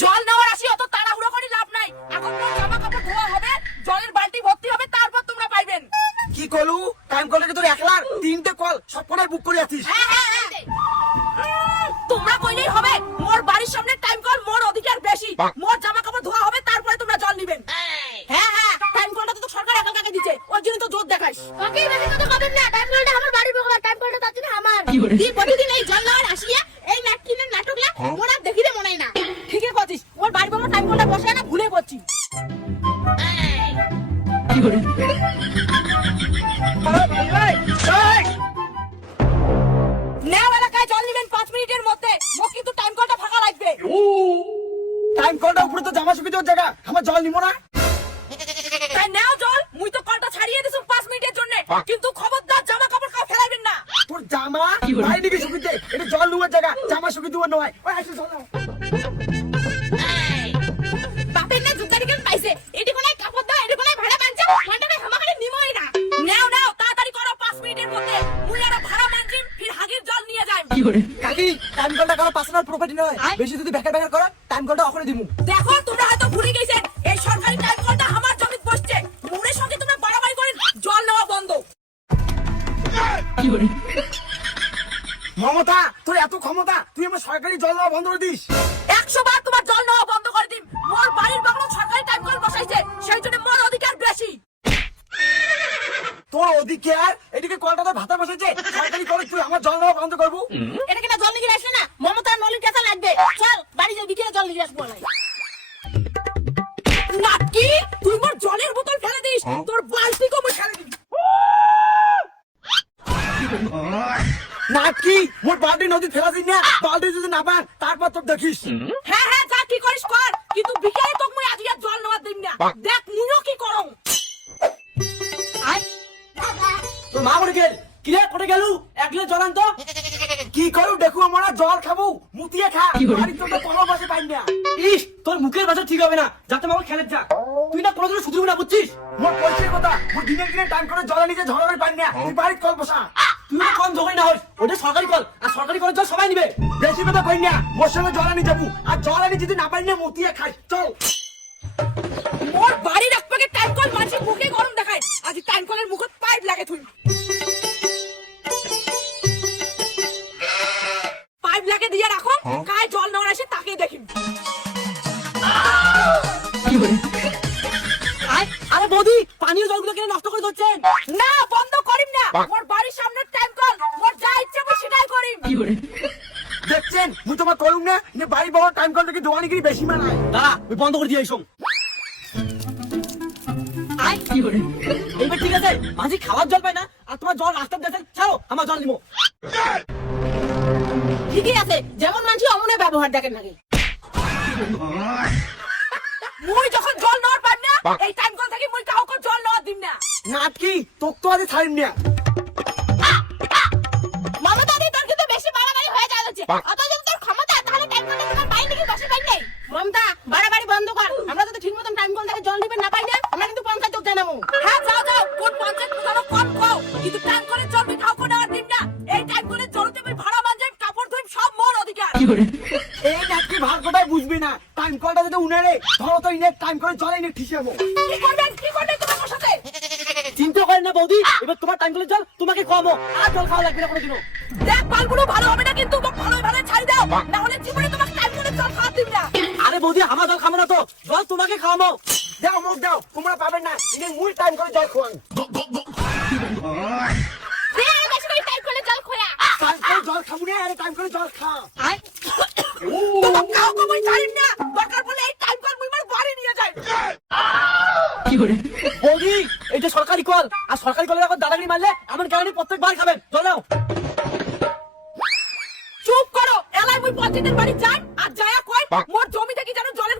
জল নেওয়ার আসি অত তাড়াহুড়ো করে লাভ নাই। এখন তো জামা কাপড় ধোয়া হবে, জলের বালতি ভর্তি হবে, তারপর তোমরা পাইবেন। কি কলু টাইম কলটাকে তোর একলার তিনটে কল সব কোনায় বুক করে আছিস। তোমরা কইলেই হবে, মোর বাড়ির সামনে টাইম কল, মোর অধিকার বেশি। মোর জামা কাপড় ধোয়া হবে, তারপরে তোমরা জল নিবেন। হ্যাঁ হ্যাঁ, টাইম কলটা তো সরকার একাকে দিচ্ছে, ওর জন্য তো জোর দেখাইস। ওকে বেশি কথা কবেন না, টাইম কলটা আমার বাড়ির বগলা, টাইম কলটা তার জন্য আমার। তুই প্রতিদিন এই জল নেওয়ার আসিয়া এই নাটকিনের নাটকলা মোর আর দেখিতে মনে হয় না। ঠিকই করছিস, ওর বাড়ির বগলা টাইম কলটা বসে না ভুলে করছি। নেও এলাকায় জল নিবেন 5 মিনিটের মধ্যে, মোক কিন্তু টাইম কলটা ফাঁকা লাগবে। টাইম কলটা উপরে তো জামা শুকিয়ে দেওয়ার জায়গা, আমার জল নিবো না। তাই নেও জল, মুই তো কলটা ছাড়িয়ে দিছুম 5 মিনিটের জন্য, কিন্তু খবরদার জামা কাপড় কাউ ফেলাইবেন না। তোর জামা বাইরে গিয়ে শুকিয়ে দে, এটা জল নেওয়ার জায়গা, জামা শুকিয়ে দেওয়ার নয়। ওই আসো চলো। বাপের না জুতারি কেন পাইছে, এটি কোনায় কাপড় দাও, এটি কোনায় ভাড়া বানছে, মানটাকে হামাখানে নিমই না। নেও নেও তাড়াতাড়ি করো, 5 মিনিটের মধ্যে মুই আর ভাড়া মানজিম, ফির হাগির জল নিয়ে যাই। কাকি টাইম কলটা কারো পার্সোনাল প্রপার্টি নয়, বেশি যদি বেকার করো টাইম কলটা অখরে দিমু। দেখো তোমরা হয়তো ভুলে গেছেন, এই সরকারি টাইম কলটা আমার জমিতে বসছে, মুরের সঙ্গে তোমরা বাড়াবাড়ি করেন, জল নেওয়া বন্ধ। মমতা তোর এত ক্ষমতা, তুই আমার সরকারি জল নেওয়া বন্ধ করে দিস। 100 বার তোমার জল নেওয়া বন্ধ করে দিম। মোর বাড়ির বাংলো সরকারি টাইম কল বসাইছে, সেই জন্য মোর অধিকার বেশি। তোর অধিকার, এদিকে কলটা তো ভাতা বসেছে, সরকারি কলে তুই আমার জল নেওয়া বন্ধ করবো। এটা কিনা জল নিয়ে আসবে না, মমতা নলির কাছে লাগবে। চল বাড়ি যাই, বিকেলে জল নিয়ে আসবো। নাকি তুই মোর জলের বোতল ফেলে দিস, তোর বালতি কো মুই ফেলে দিই। নাকি মোর বালতি নদী ফেলা দিন না, বালতি যদি না পান তারপর তোর দেখিস। হ্যাঁ হ্যাঁ, যা কি করিস কর, কিন্তু বিকেলে তোকে মুই আজকে আর জল নেওয়া দিম না। দেখ মুইও কি করম। তোর মা মরে গেল, কিরে করে গেলু একলে জল আনতো। কি করু দেখু, আমরা জল খাবো, মুতিয়ে খা, বাড়ি তোর তো কোনো বসে পাই না। ইস তোর মুখের ভাষা ঠিক হবে না, যাতে মামা খেলে যা, তুই না কোনোদিনও শুধরবি না, বুঝছিস? মোর পয়সার কথা, মোর দিনে টাইম করে জল নিতে ঝগড়া করে পাই না, তুই বাড়ির কল বসা। তুই না কম ঝগড়া না হস, ওটা সরকারি কল, আর সরকারি কলের জল সবাই নিবে। বেশি কথা কই না, মোর সঙ্গে জল আনি যাবো, আর জল আনি যদি না পাই না মুতিয়ে খাই, চল। মোর বাড়ির একপাকে টাইম কল মাছি মুখে গরম দেখায়, আজ টাইম কলের মুখত পাইপ লাগে তুই। পাইপ লাগে দিয়ে রাখো, কায় জল নেওয়ার আসে তাকে দেখি। আরে বৌদি, পানীয় জলগুলো কেন নষ্ট করে দিচ্ছেন? না বন্ধ করিম না, মোর বাড়ির সামনে টাইম কল, মোর যা ইচ্ছে আমি সেটাই করিম। দেখছেন মুই তোমার করুম না, বাড়ি বড় টাইম কল থেকে দোয়ানিগিরি বেশি মানায়। দাঁড়া ওই বন্ধ করে দিয়ে এসো। এইবার ঠিক আছে, মাঝি খাওয়ার জল পায় না, আর তোমার জল রাস্তা দিয়েছেন, ছাড়ো আমার জল নিবো। ঠিকই আছে, যেমন মানছি অমনে ব্যবহার দেখেন নাকি। মুই যখন জল নেওয়ার পাই না, এই টাইম কল থেকে মুই কাউকে জল নেওয়া দিম না। নাটকি তোক তো আজ ছাড়িম না। মমতা দি তোর কিন্তু বেশি বাড়াবাড়ি হয়ে যাচ্ছে, অত যদি তোর ক্ষমতা তাহলে টাইম কলটা তোমার বাড়ি থেকে বসে পাই নাই। মমতা বাড়াবাড়ি বন্ধ কর, আমরা যদি ঠিক মতন টাইম কল থেকে জল নিবেন না পাই না, আমরা কিন্তু পঞ্চায়েত যোগ জানাবো। হ্যাঁ যাও যাও, কোন পঞ্চায়েত প্রধানও কম খাও, কিন্তু টাইম কলের জল আমি কাউকে নেওয়ার দিম না। এই টাইম কলের জল তুমি ভাড়া মানজেন, কাপড় ধুইম, সব মোর অধিকার। এই নাটকি ভাগ কোটায় বুঝবি না, টাইম কলটা যদি উনারে ধরো তো ইনে টাইম করে জল এনে ঠিসাবো। কি করবেন তোমার সাথে? চিন্তা করেন না বৌদি, এবার তোমার টাইম কলের জল তোমাকে খাওয়াবো, আর জল খাওয়া লাগবে না কোনোদিনও। দেখ বালগুলো ভালো হবে না, কিন্তু ভালোই ভালো ছাড়ি দাও, না হলে জীবনে তোমাকে টাইম কলের জল খাওয়া দিম না। আরে বৌদি আমার জল খাবো না তো, জল তোমাকে খাওয়াবো। দাও মুখ দাও, তোমরা পাবেন না, ইনে মুই টাইম করে জল খাওয়ান। বেশি করে টাইম কলের জল খোয়া। টাইম করে জল খাবো না, আরে টাইম করে জল খা। তোমাকে কাউকে মুই ছাড়িম না, দরকার পড়লে এই টাইম কল মুই আমার বাড়ি নিয়ে যাই। বৌদি এটা সরকারি কল, আর সরকারি কলের এখন দাদাগিরি মারলে আমার কারণে প্রত্যেকবার খাবেন, জল নাও। চুপ করো, এলাই মুই পঞ্চায়েতের বাড়ি যাই, আর যায়া কই মোর জমি থেকে যেন জলের